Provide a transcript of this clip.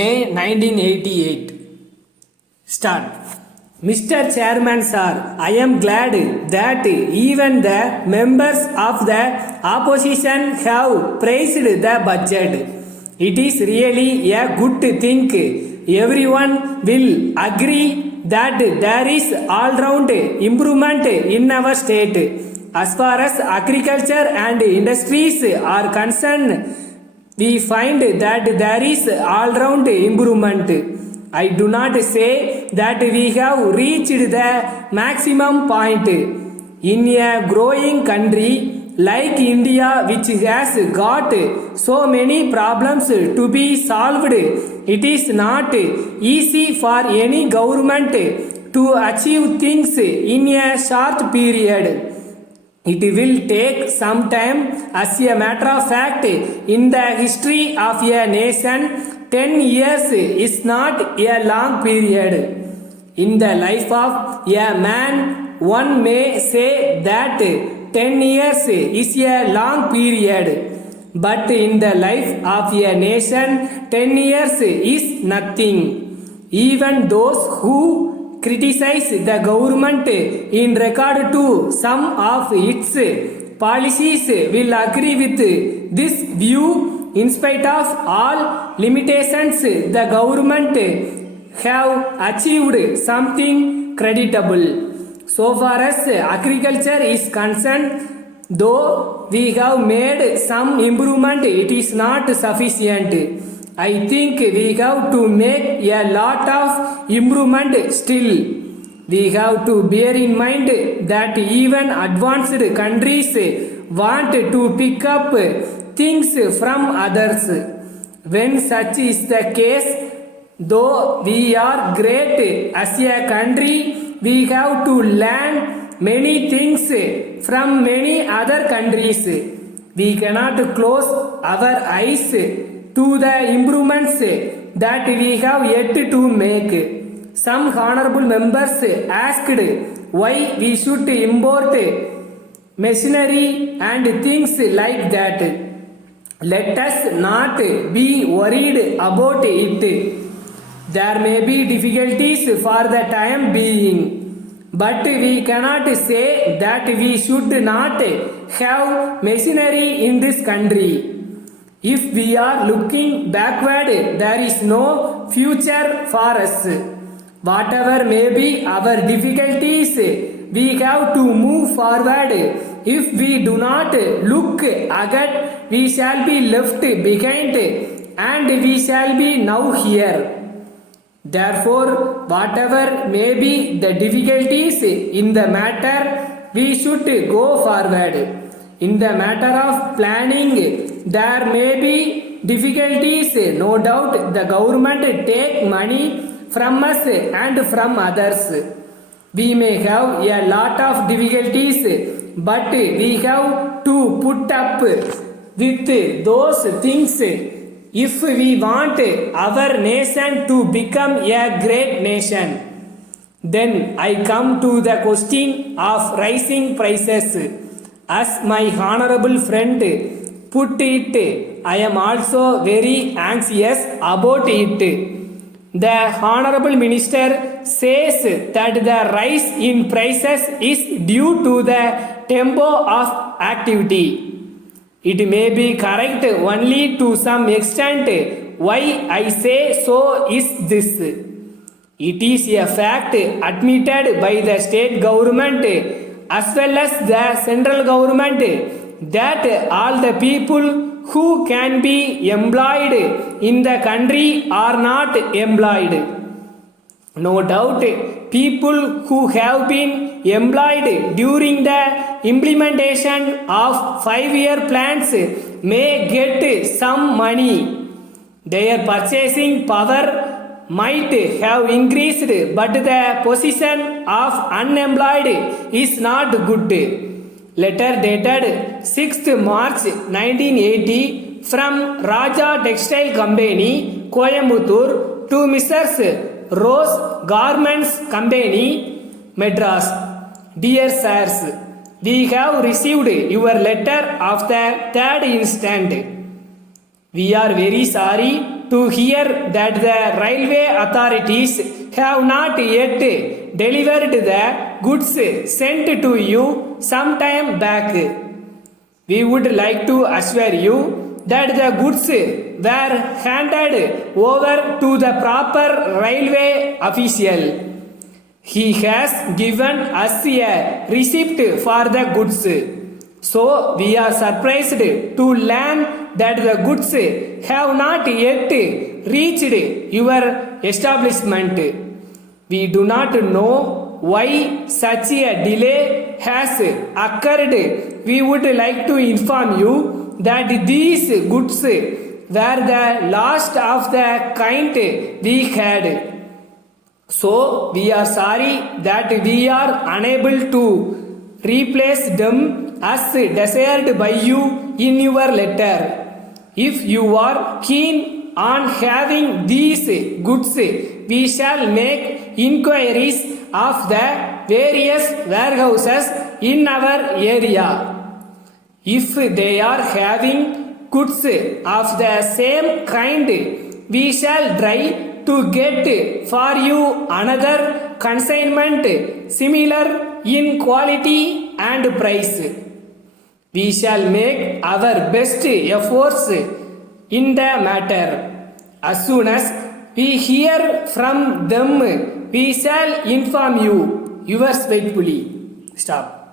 May 1988. Start. Mr. Chairman Sir, I am glad that even the members of the opposition have praised the budget. It is really a good thing. Everyone will agree that there is all-round improvement in our state. As far as agriculture and industries are concerned, we find that there is all-round improvement. I do not say that we have reached the maximum point. In a growing country like India, which has got so many problems to be solved, it is not easy for any government to achieve things in a short period. It will take some time. As a matter of fact, in the history of a nation, 10 years is not a long period. In the life of a man, one may say that 10 years is a long period. But in the life of a nation, 10 years is nothing. Even those who criticize the government in regard to some of its policies will agree with this view. In spite of all limitations, the government have achieved something creditable. So far as agriculture is concerned, though we have made some improvement, it is not sufficient. I think we have to make a lot of improvement still. We have to bear in mind that even advanced countries want to pick up things from others. When such is the case, though we are great as a country, we have to learn many things from many other countries. We cannot close our eyes to the improvements that we have yet to make. Some honorable members asked why we should import machinery and things like that. Let us not be worried about it. There may be difficulties for the time being, but we cannot say that we should not have machinery in this country. If we are looking backward, there is no future for us. Whatever may be our difficulties, we have to move forward. If we do not look ahead, we shall be left behind and we shall be now here. Therefore, whatever may be the difficulties in the matter, we should go forward. In the matter of planning, there may be difficulties. No doubt the government take money from us and from others. We may have a lot of difficulties, but we have to put up with those things if we want our nation to become a great nation. Then I come to the question of rising prices. As my honorable friend put it, I am also very anxious about it. The honorable minister says that the rise in prices is due to the tempo of activity. It may be correct only to some extent. Why I say so is this. It is a fact admitted by the state government as well as the central government that all the people who can be employed in the country are not employed. No doubt, people who have been employed during the implementation of 5-year plans may get some money. Their purchasing power might have increased, but the position of unemployed is not good. Letter dated 6th March 1980 from Raja Textile Company, Coimbatore to Mrs. Rose Garments Company, Madras. Dear sirs, we have received your letter of the 3rd instant. We are very sorry to hear that the railway authorities have not yet delivered the goods sent to you some time back. We would like to assure you that the goods were handed over to the proper railway official. He has given us a receipt for the goods. So we are surprised to learn that the goods have not yet reached your establishment. We do not know why such a delay has occurred. We would like to inform you that these goods were the last of the kind we had. So we are sorry that we are unable to replace them as desired by you in your letter. If you are keen on having these goods, we shall make inquiries of the various warehouses in our area. If they are having goods of the same kind, we shall try to get for you another consignment similar in quality and price. We shall make our best efforts in the matter. As soon as we hear from them, we shall inform you. Yours faithfully. Stop.